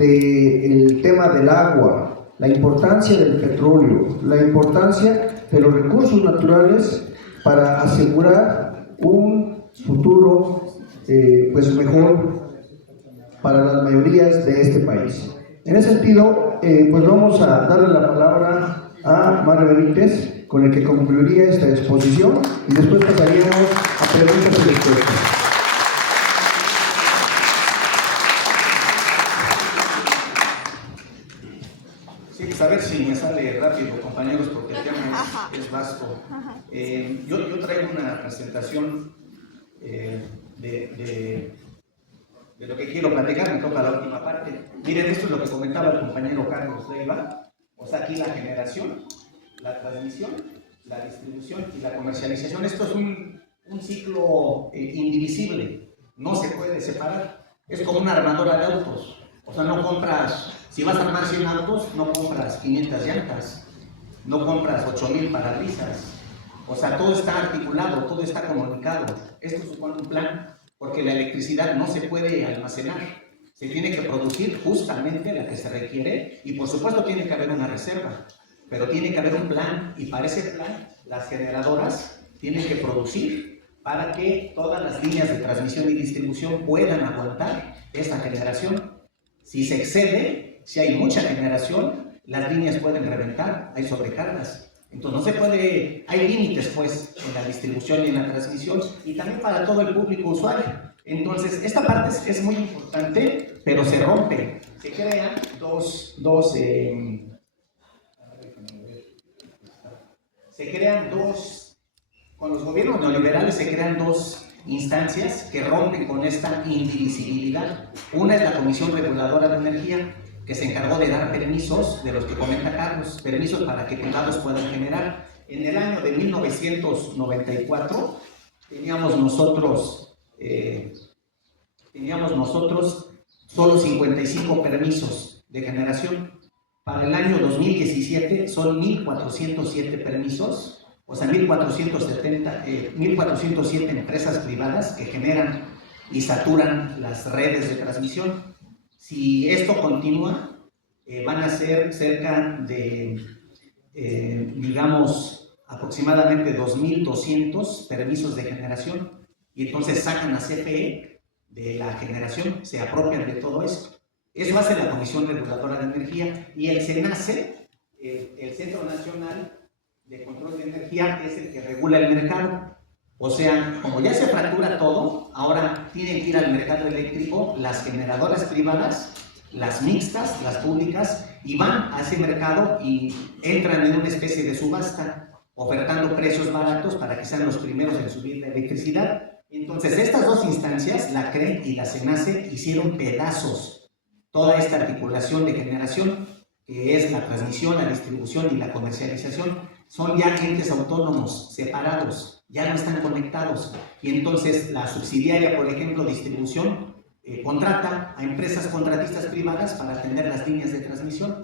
del tema del agua, la importancia del petróleo, la importancia de los recursos naturales para asegurar un futuro pues mejor para las mayorías de este país. En ese sentido, pues vamos a darle la palabra a Mario Benítez, con el que concluiría esta exposición, y después pasaríamos a preguntas y respuestas. Sí, pues a ver si me sale rápido, compañeros, porque el tema es vasto. Yo traigo una presentación de lo que quiero platicar, me toca la última parte. Miren, esto es lo que comentaba el compañero Carlos Leiva. O sea, aquí la generación, la transmisión, la distribución y la comercialización. Esto es un ciclo indivisible, no se puede separar. Es como una armadora de autos. O sea, no compras, si vas a armar 100 autos, no compras 500 llantas, no compras 8000 parabrisas. O sea, todo está articulado, todo está comunicado. Esto supone un plan, porque la electricidad no se puede almacenar. Se tiene que producir justamente la que se requiere, y por supuesto tiene que haber una reserva, pero tiene que haber un plan, y para ese plan las generadoras tienen que producir para que todas las líneas de transmisión y distribución puedan aguantar esta generación. Si se excede, si hay mucha generación, las líneas pueden reventar, hay sobrecargas. Entonces no se puede, hay límites pues en la distribución y en la transmisión, y también para todo el público usuario. Entonces esta parte es muy importante, pero se rompe, se crean con los gobiernos neoliberales se crean dos instancias que rompen con esta indivisibilidad. Una es la Comisión Reguladora de Energía, que se encargó de dar permisos, de los que comenta Carlos, permisos para que privados puedan generar. En el año de 1994 teníamos nosotros solo 55 permisos de generación. Para el año 2017 son 1,407 permisos, o sea, 1,407 empresas privadas que generan y saturan las redes de transmisión. Si esto continúa, van a ser cerca de, digamos, aproximadamente 2,200 permisos de generación, y entonces sacan a CFE de la generación, se apropian de todo esto. Eso hace la Comisión Reguladora de Energía, y el CENACE, el Centro Nacional de Control de Energía, es el que regula el mercado. O sea, como ya se fractura todo, ahora tienen que ir al mercado eléctrico las generadoras privadas, las mixtas, las públicas, y van a ese mercado y entran en una especie de subasta, ofertando precios baratos para que sean los primeros en subir la electricidad. Entonces, estas dos instancias, la CRE y la CENACE, hicieron pedazos toda esta articulación de generación, que es la transmisión, la distribución y la comercialización. Son ya entes autónomos, separados, ya no están conectados. Y entonces la subsidiaria, por ejemplo, distribución, contrata a empresas contratistas privadas para atender las líneas de transmisión.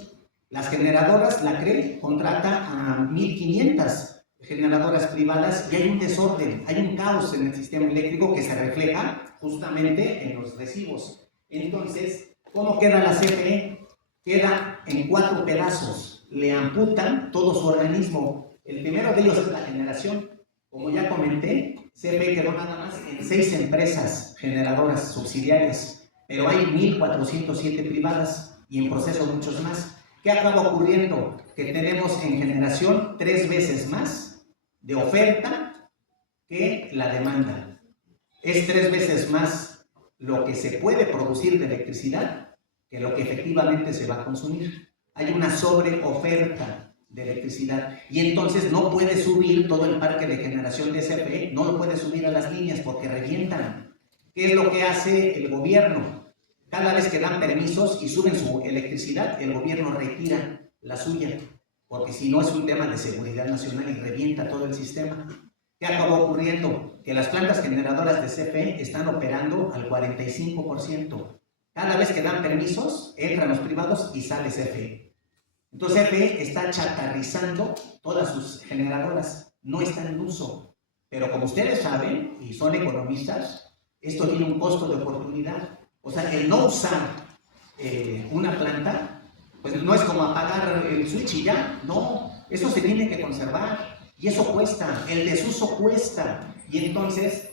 Las generadoras, la CRE, contrata a 1,500 generadoras privadas, y hay un desorden, hay un caos en el sistema eléctrico que se refleja justamente en los recibos. Entonces, ¿cómo queda la CFE? Queda en 4 pedazos, le amputan todo su organismo. El primero de ellos es la generación. Como ya comenté, CFE quedó nada más en 6 empresas generadoras subsidiarias, pero hay 1,407 privadas y en proceso muchos más. ¿Qué acaba ocurriendo? Que tenemos en generación 3 veces más de oferta que la demanda. Es 3 veces más lo que se puede producir de electricidad que lo que efectivamente se va a consumir. Hay una sobreoferta de electricidad, y entonces no puede subir todo el parque de generación de CFE, no lo puede subir a las líneas porque revientan. ¿Qué es lo que hace el gobierno? Cada vez que dan permisos y suben su electricidad, el gobierno retira la suya, porque si no es un tema de seguridad nacional y revienta todo el sistema. ¿Qué acabó ocurriendo? Que las plantas generadoras de CFE están operando al 45%. Cada vez que dan permisos, entran los privados y sale CFE. Entonces CFE está chatarrizando todas sus generadoras, no están en uso. Pero como ustedes saben, y son economistas, esto tiene un costo de oportunidad. O sea, el no usar una planta, pues no es como apagar el switch y ya, no, eso se tiene que conservar y eso cuesta, el desuso cuesta, y entonces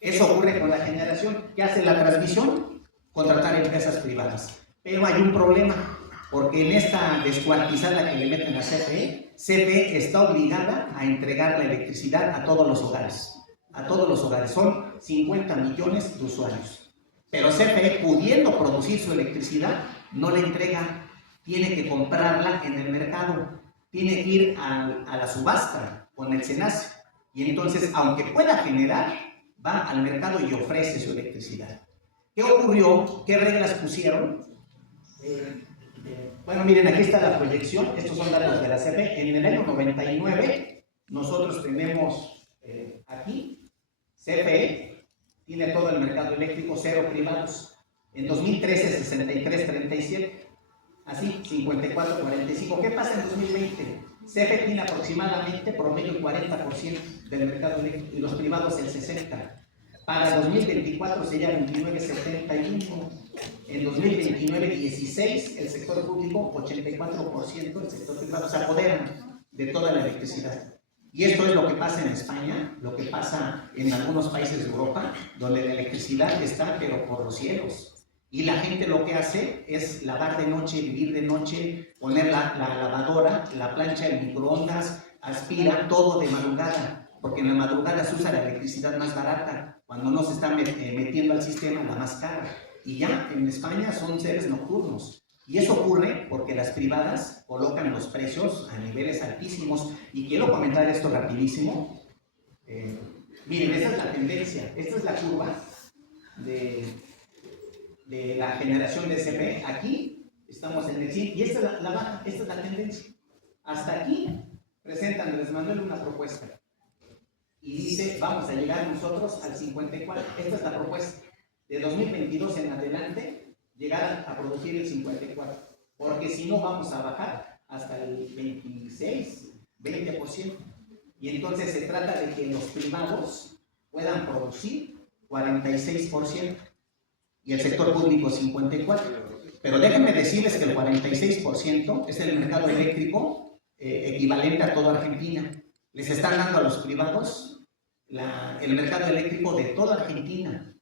eso ocurre con la generación. ¿Qué hace la transmisión? Contratar empresas privadas, pero hay un problema, porque en esta descuartizada que le meten a CFE, CFE está obligada a entregar la electricidad a todos los hogares. A todos los hogares, son 50 millones de usuarios. Pero CFE, pudiendo producir su electricidad, no la entrega. Tiene que comprarla en el mercado. Tiene que ir a la subasta con el SENACE. Y entonces, aunque pueda generar, va al mercado y ofrece su electricidad. ¿Qué ocurrió? ¿Qué reglas pusieron? Bueno, miren, aquí está la proyección. Estos son datos de la CFE. En el año 99, nosotros tenemos aquí, CFE tiene todo el mercado eléctrico, 0 privados. En 2013, 63-37. Así, 54-45. ¿Qué pasa en 2020? CFE tiene aproximadamente promedio el 40% del mercado eléctrico y los privados el 60%. Para 2024 sería 29-71. En 2029, 16, el sector público, 84%, el sector privado se apodera de toda la electricidad. Y esto es lo que pasa en España, lo que pasa en algunos países de Europa, donde la electricidad está, pero por los cielos. Y la gente lo que hace es lavar de noche, vivir de noche, poner la lavadora, la plancha, el microondas, aspira todo de madrugada, porque en la madrugada se usa la electricidad más barata, cuando no se está metiendo al sistema la más cara. Y ya en España son seres nocturnos. Y eso ocurre porque las privadas colocan los precios a niveles altísimos. Y quiero comentar esto rapidísimo. Miren, esta es la tendencia, esta es la curva de la generación de CFE. Aquí estamos en el 100 y esta es la baja, esta es la tendencia. Hasta aquí presentan Andrés Manuel una propuesta y dice, vamos a llegar nosotros al 54. Esta es la propuesta. De 2022 en adelante, llegar a producir el 54. Porque si no, vamos a bajar hasta el 26, 20%. Y entonces se trata de que los privados puedan producir 46% y el sector público 54%. Pero déjenme decirles que el 46% es el mercado eléctrico equivalente a toda Argentina. Les están dando a los privados el mercado eléctrico de toda Argentina.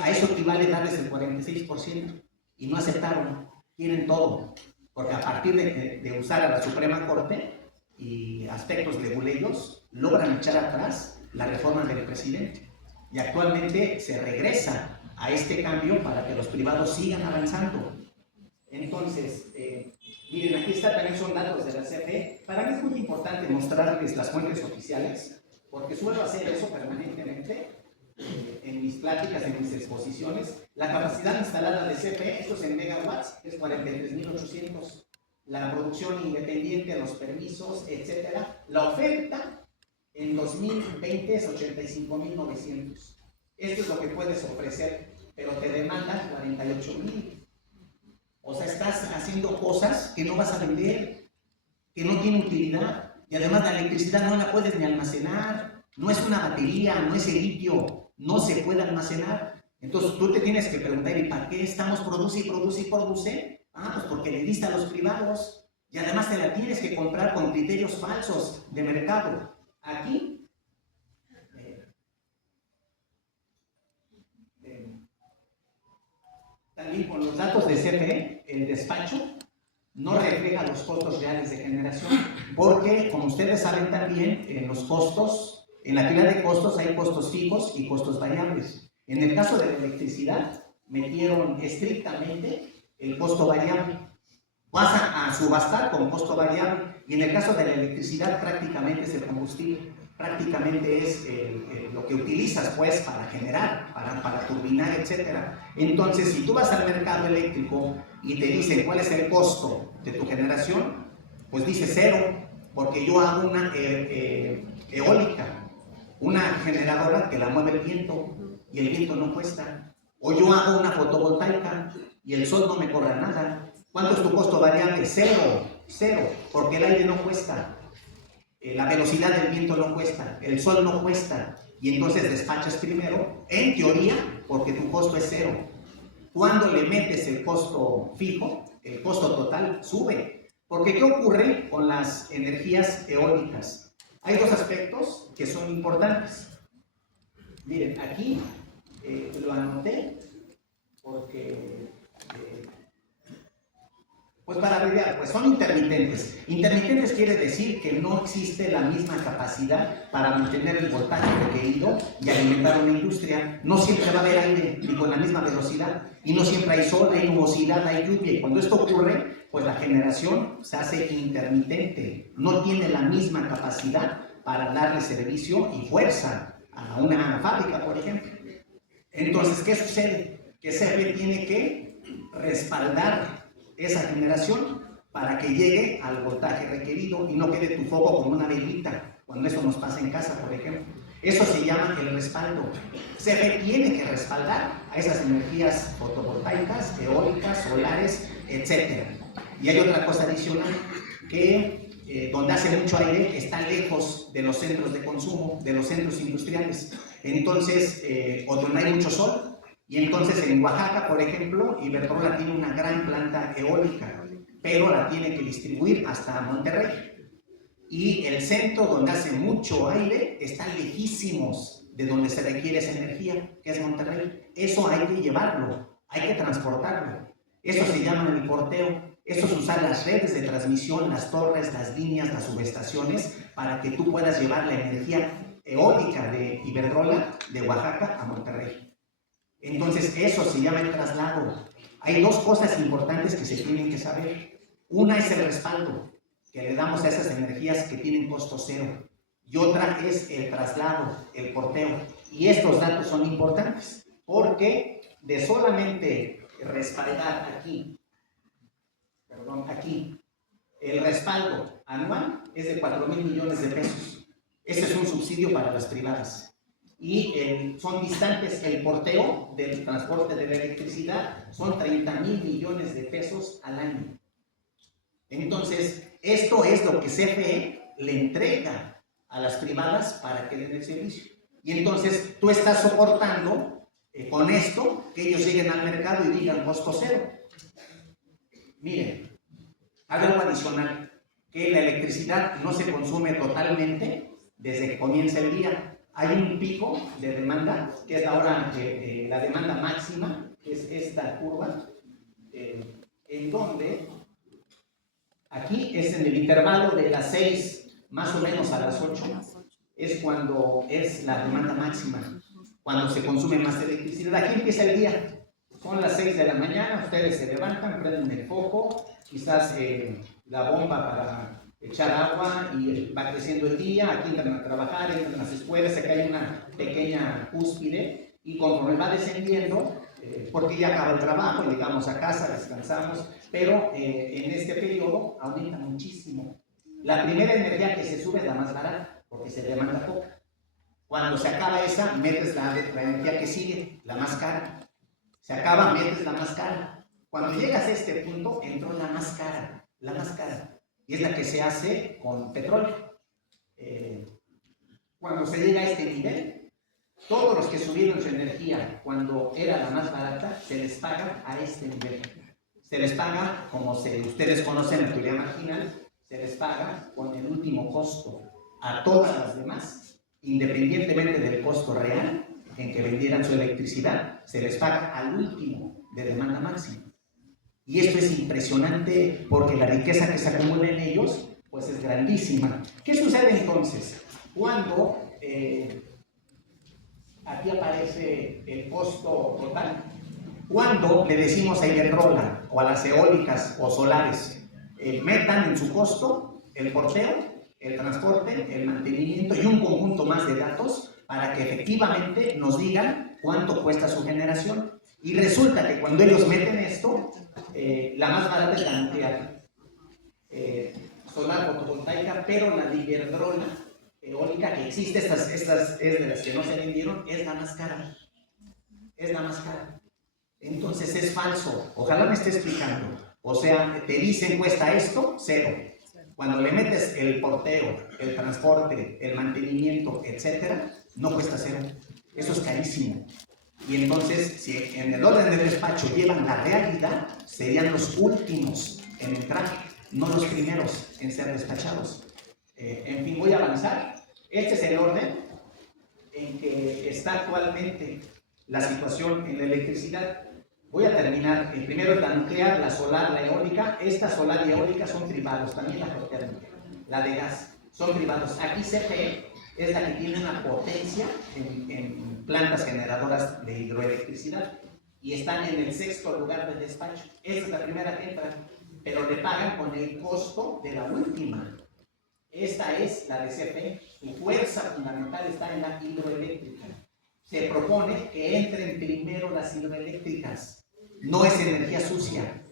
A eso equivale darles el 46% y no aceptaron, quieren todo, porque a partir de usar a la Suprema Corte y aspectos leguleyos, logran echar atrás la reforma del presidente y actualmente se regresa a este cambio para que los privados sigan avanzando. Entonces, miren, aquí también son datos de la CFE. Para mí es muy importante mostrarles las fuentes oficiales, porque suelo hacer eso permanentemente. En mis pláticas, en mis exposiciones, la capacidad instalada de CFE, esto es en megawatts, es 43.800. La producción independiente, los permisos, etcétera. La oferta en 2020 es 85.900. Esto es lo que puedes ofrecer, pero te demandan 48.000. O sea, estás haciendo cosas que no vas a vender, que no tienen utilidad, y además la electricidad no la puedes ni almacenar. No es una batería, no es el litio, no se puede almacenar. Entonces tú te tienes que preguntar, ¿y para qué estamos produce y produce y produce? Ah, pues porque le diste a los privados y además te la tienes que comprar con criterios falsos de mercado. Aquí, también con los datos de CFE, el despacho no refleja los costos reales de generación, porque como ustedes saben también, en los costos, en la tabla de costos hay costos fijos y costos variables. En el caso de la electricidad, metieron estrictamente el costo variable. Vas a subastar con costo variable, y en el caso de la electricidad prácticamente es el combustible, prácticamente es lo que utilizas pues para generar, para turbinar, etc. Entonces, si tú vas al mercado eléctrico y te dicen cuál es el costo de tu generación, pues dice cero, porque yo hago una eólica, una generadora que la mueve el viento, y el viento no cuesta. O yo hago una fotovoltaica y el sol no me cobra nada. ¿Cuánto es tu costo variable? Cero, porque el aire no cuesta, la velocidad del viento no cuesta, el sol no cuesta, y entonces despachas primero, en teoría, porque tu costo es cero. Cuando le metes el costo fijo, el costo total sube. Porque ¿qué ocurre con las energías eólicas? Hay dos aspectos que son importantes. Miren, aquí lo anoté porque, pues para abreviar, pues son intermitentes. Intermitentes quiere decir que no existe la misma capacidad para mantener el voltaje requerido y alimentar una industria. No siempre va a haber aire ni con la misma velocidad. Y no siempre hay sol, hay nubosidad, hay lluvia. Y cuando esto ocurre, pues la generación se hace intermitente. No tiene la misma capacidad para darle servicio y fuerza a una fábrica, por ejemplo. Entonces, ¿qué sucede? Que CFE tiene que respaldar esa generación para que llegue al voltaje requerido y no quede tu foco como una velita, cuando eso nos pasa en casa, por ejemplo. Eso se llama el respaldo. CFE tiene que respaldar a esas energías fotovoltaicas, eólicas, solares, etc. Y hay otra cosa adicional, que donde hace mucho aire está lejos de los centros de consumo, de los centros industriales. Entonces, o donde hay mucho sol. Y entonces en Oaxaca, por ejemplo, Iberdrola tiene una gran planta eólica, pero la tiene que distribuir hasta Monterrey. Y el centro donde hace mucho aire está lejísimos de donde se requiere esa energía, que es Monterrey. Eso hay que llevarlo, hay que transportarlo. Eso se llama el porteo. Eso es usar las redes de transmisión, las torres, las líneas, las subestaciones, para que tú puedas llevar la energía eólica de Iberdrola de Oaxaca a Monterrey. Entonces, eso se llama el traslado. Hay dos cosas importantes que se tienen que saber. Una es el respaldo que le damos a esas energías que tienen costo cero. Y otra es el traslado, el porteo. Y estos datos son importantes, porque de solamente respaldar aquí, el respaldo anual es de 4,000 millones de pesos. Ese es un subsidio para las privadas. Y son distantes, el porteo del transporte de la electricidad son 30,000 millones de pesos al año. Entonces, esto es lo que CFE le entrega a las privadas para que den el servicio. Y entonces tú estás soportando con esto que ellos lleguen al mercado y digan costo cero. Miren, hay algo adicional, que la electricidad no se consume totalmente desde que comienza el día. Hay un pico de demanda, que es ahora la demanda máxima, que es esta curva, en donde aquí es en el intervalo de las 6 más o menos a las 8, es cuando es la demanda máxima, cuando se consume más electricidad. Aquí empieza el día, son las 6 de la mañana, ustedes se levantan, prenden el foco, quizás la bomba para echar agua y va creciendo el día, aquí entran a trabajar, entran a las escuelas, acá hay una pequeña cúspide y conforme va descendiendo, porque ya acaba el trabajo y llegamos a casa, descansamos, pero en este periodo aumenta muchísimo. La primera energía que se sube es la más barata, porque se demanda poca. Cuando se acaba esa, metes la energía que sigue, la más cara. Se acaba, metes la más cara. Cuando llegas a este punto, entró la más cara, la más cara. Y es la que se hace con petróleo. Cuando se llega a este nivel, todos los que subieron su energía cuando era la más barata, se les paga a este nivel. Se les paga, como ustedes conocen la teoría marginal, se les paga con el último costo. A todas las demás, independientemente del costo real en que vendieran su electricidad, se les paga al último de demanda máxima. Y esto es impresionante porque la riqueza que se acumula en ellos pues es grandísima. ¿Qué sucede entonces? Cuando aquí aparece el costo total, cuando le decimos a Iberdrola o a las eólicas o solares, metan en su costo el porteo, el transporte, el mantenimiento y un conjunto más de datos para que efectivamente nos digan cuánto cuesta su generación. Y resulta que cuando ellos meten esto, la más barata es la nuclear, solar fotovoltaica, pero la de Iberdrola eólica que existe, estas es de las que no se vendieron, es la más cara. Es la más cara. Entonces es falso. Ojalá me esté explicando. O sea, te dicen cuesta esto, cero. Cuando le metes el porteo, el transporte, el mantenimiento, etcétera, no cuesta cero. Eso es carísimo. Y entonces, si en el orden de despacho llevan la realidad, serían los últimos en entrar, no los primeros en ser despachados. En fin, voy a avanzar. Este es el orden en que está actualmente la situación en la electricidad. Voy a terminar. Primero la nuclear, la solar, la eólica. Esta solar y eólica son privados, también la geotérmica, la de gas, son privados. Aquí CFE es la que tiene una potencia en plantas generadoras de hidroelectricidad y están en el 6º lugar de despacho. Esta es la primera que entra, pero le pagan con el costo de la última. Esta es la de CFE. Su fuerza fundamental está en la hidroeléctrica. Se propone que entren primero las hidroeléctricas. No es energía sucia,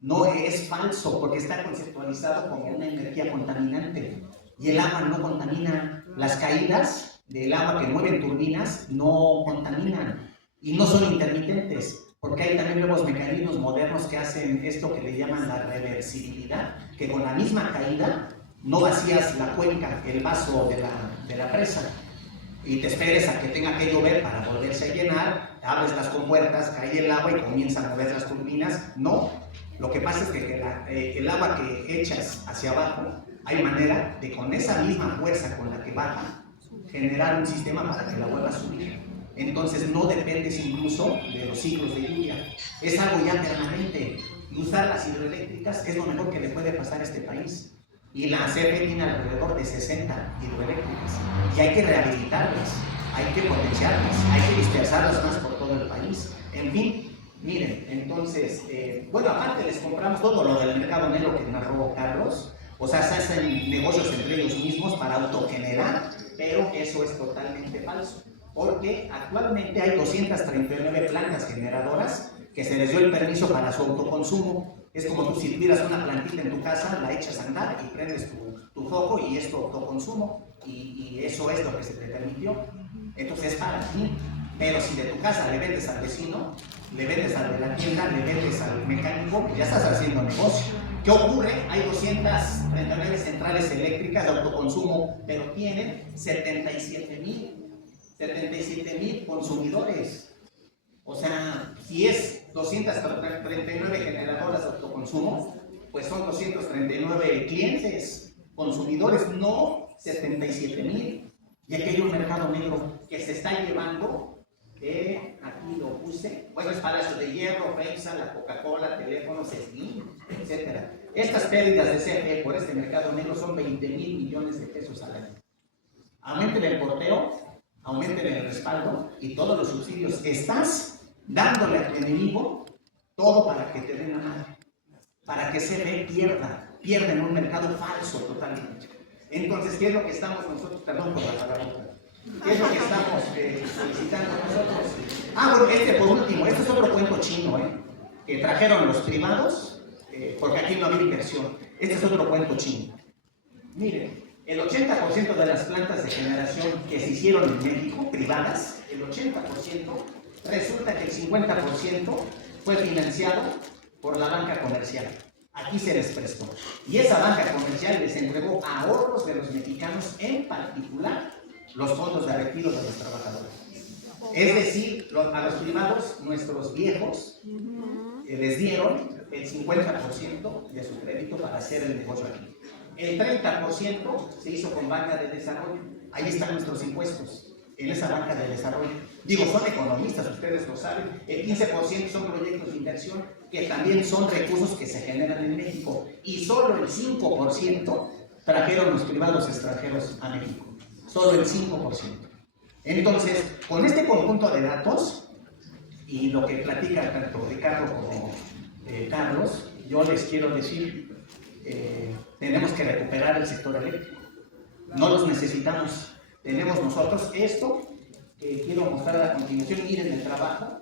no es falso, porque está conceptualizado como una energía contaminante. Y el agua no contamina. Las caídas del agua que mueven turbinas no contaminan y no son intermitentes, porque hay también nuevos mecanismos modernos que hacen esto que le llaman la reversibilidad, que con la misma caída no vacías la cuenca, el vaso de la presa, y te esperes a que tenga que llover para volverse a llenar, abres las compuertas, cae el agua y comienzan a mover las turbinas. No, lo que pasa es que el agua que echas hacia abajo, hay manera de con esa misma fuerza con la que baja, generar un sistema para que la vuelva a subir. Entonces no dependes incluso de los ciclos de lluvia, es algo ya permanente. Y usar las hidroeléctricas es lo mejor que le puede pasar a este país. Y la CFE tiene alrededor de 60 hidroeléctricas y hay que rehabilitarlas, hay que potenciarlas, hay que dispersarlas más por todo el país. En fin, miren, entonces, bueno, aparte les compramos todo lo del mercado negro que narró Carlos, o sea, se hacen negocios entre ellos mismos para autogenerar, pero eso es totalmente falso, porque actualmente hay 239 plantas generadoras que se les dio el permiso para su autoconsumo. Es como tú si tuvieras una plantita en tu casa, la echas a andar y prendes tu foco y es tu autoconsumo, y eso es lo que se te permitió. Entonces es para ti, pero si de tu casa le vendes al vecino, le vendes al de la tienda, le vendes al mecánico, ya estás haciendo negocio. ¿Qué ocurre? Hay 239 centrales eléctricas de autoconsumo, pero tienen 77,000 consumidores. O sea, si es 239 generadoras de autoconsumo, pues son 239 clientes, consumidores, no 77,000. Y aquí hay un mercado negro que se está llevando, aquí lo puse, bueno, es Palacio de Hierro, FEMSA, la Coca-Cola, teléfonos, Slim, etc. Estas pérdidas de CFE por este mercado negro son 20,000 millones de pesos al año. Aumenten el porteo, aumenten el respaldo y todos los subsidios. Estás dándole a tu enemigo todo para que te den la madre, para que CFE pierda en un mercado falso totalmente. Entonces, ¿qué es lo que estamos nosotros, perdón por la palabra, qué es lo que estamos solicitando nosotros? Bueno, por último, este es otro cuento chino, que trajeron los privados, porque aquí no había inversión. Este es otro cuento chino. Miren, el 80% de las plantas de generación que se hicieron en México, privadas, el 80%, resulta que el 50% fue financiado por la banca comercial. Aquí se les prestó. Y esa banca comercial les entregó ahorros de los mexicanos, en particular los fondos de retiro de los trabajadores. Es decir, a los privados, nuestros viejos, les dieron el 50% de su crédito para hacer el negocio aquí. El 30% se hizo con banca de desarrollo. Ahí están nuestros impuestos, en esa banca de desarrollo. Digo, son economistas, ustedes lo saben. El 15% son proyectos de inversión, que también son recursos que se generan en México. Y solo el 5% trajeron los privados extranjeros a México. Solo el 5%. Entonces, con este conjunto de datos, y lo que platica tanto Ricardo como Carlos, yo les quiero decir, tenemos que recuperar el sector eléctrico. No los necesitamos. Tenemos nosotros esto que quiero mostrar a continuación. Miren el trabajo.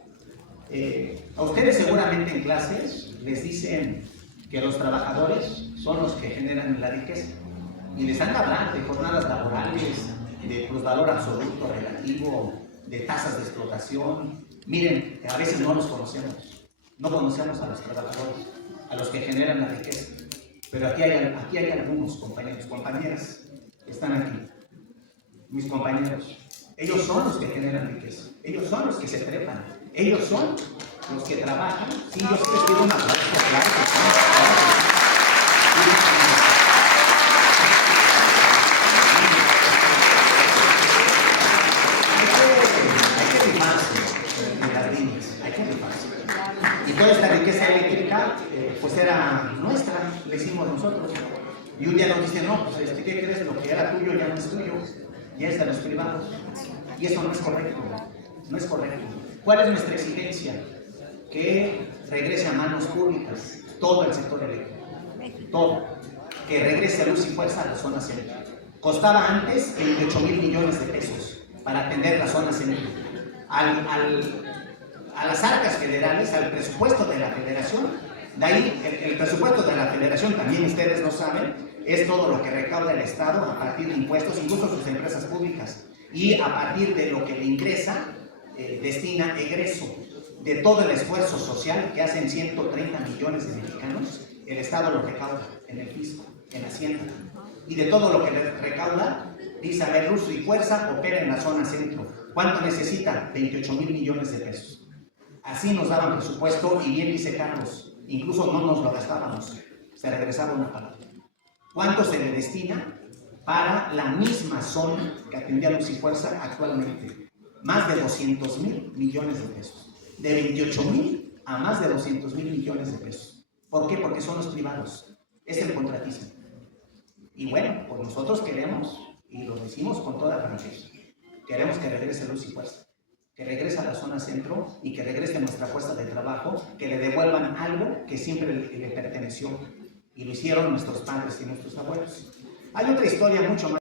A ustedes seguramente en clases les dicen que los trabajadores son los que generan la riqueza. Y les han de hablar de jornadas laborales, de plusvalor absoluto, relativo, de tasas de explotación. Miren, a veces no los conocemos. No conocemos a los trabajadores, a los que generan la riqueza. Pero aquí hay algunos compañeros, compañeras que están aquí. Mis compañeros, Ellos son los que generan riqueza. Ellos son los que se trepan. Ellos son los que trabajan. Sí, yo sí les pido un aplauso, claro que sí, claro que sí. Hay que rifarse en las líneas, hay que rifarse. Y toda esta riqueza eléctrica, pues era nuestra, la hicimos nosotros. Y un día nos dicen, no, pues ¿qué crees? Lo que era tuyo ya no es tuyo, ya es de los privados. Y eso no es correcto, no es correcto. ¿Cuál es nuestra exigencia? Que regrese a manos públicas todo el sector eléctrico, todo. Que regrese a luz y fuerza a la zona centro. Costaba antes 28,000 millones de pesos para atender la zona centro. A las arcas federales, al presupuesto de la federación, de ahí el presupuesto de la federación, también ustedes lo saben, es todo lo que recauda el Estado a partir de impuestos, incluso sus empresas públicas, y a partir de lo que le ingresa, destina egreso. De todo el esfuerzo social que hacen 130 millones de mexicanos, el Estado lo recauda en el fisco, en Hacienda. Y de todo lo que le recauda, dice, a ver, luz y fuerza opera en la zona centro. ¿Cuánto necesita? 28,000 millones de pesos. Así nos daban presupuesto, y bien dice Carlos, incluso no nos lo gastábamos, se regresaba una parte. ¿Cuánto se le destina para la misma zona que atendía Luz y Fuerza actualmente? Más de 200,000 millones de pesos. De 28,000 a más de 200,000 millones de pesos. ¿Por qué? Porque son los privados. Es el contratismo. Y bueno, pues nosotros queremos, y lo decimos con toda franqueza, queremos que regrese Luz y Fuerza, que regrese a la zona centro y que regrese nuestra fuerza de trabajo, que le devuelvan algo que siempre le perteneció. Y lo hicieron nuestros padres y nuestros abuelos. Hay otra historia mucho más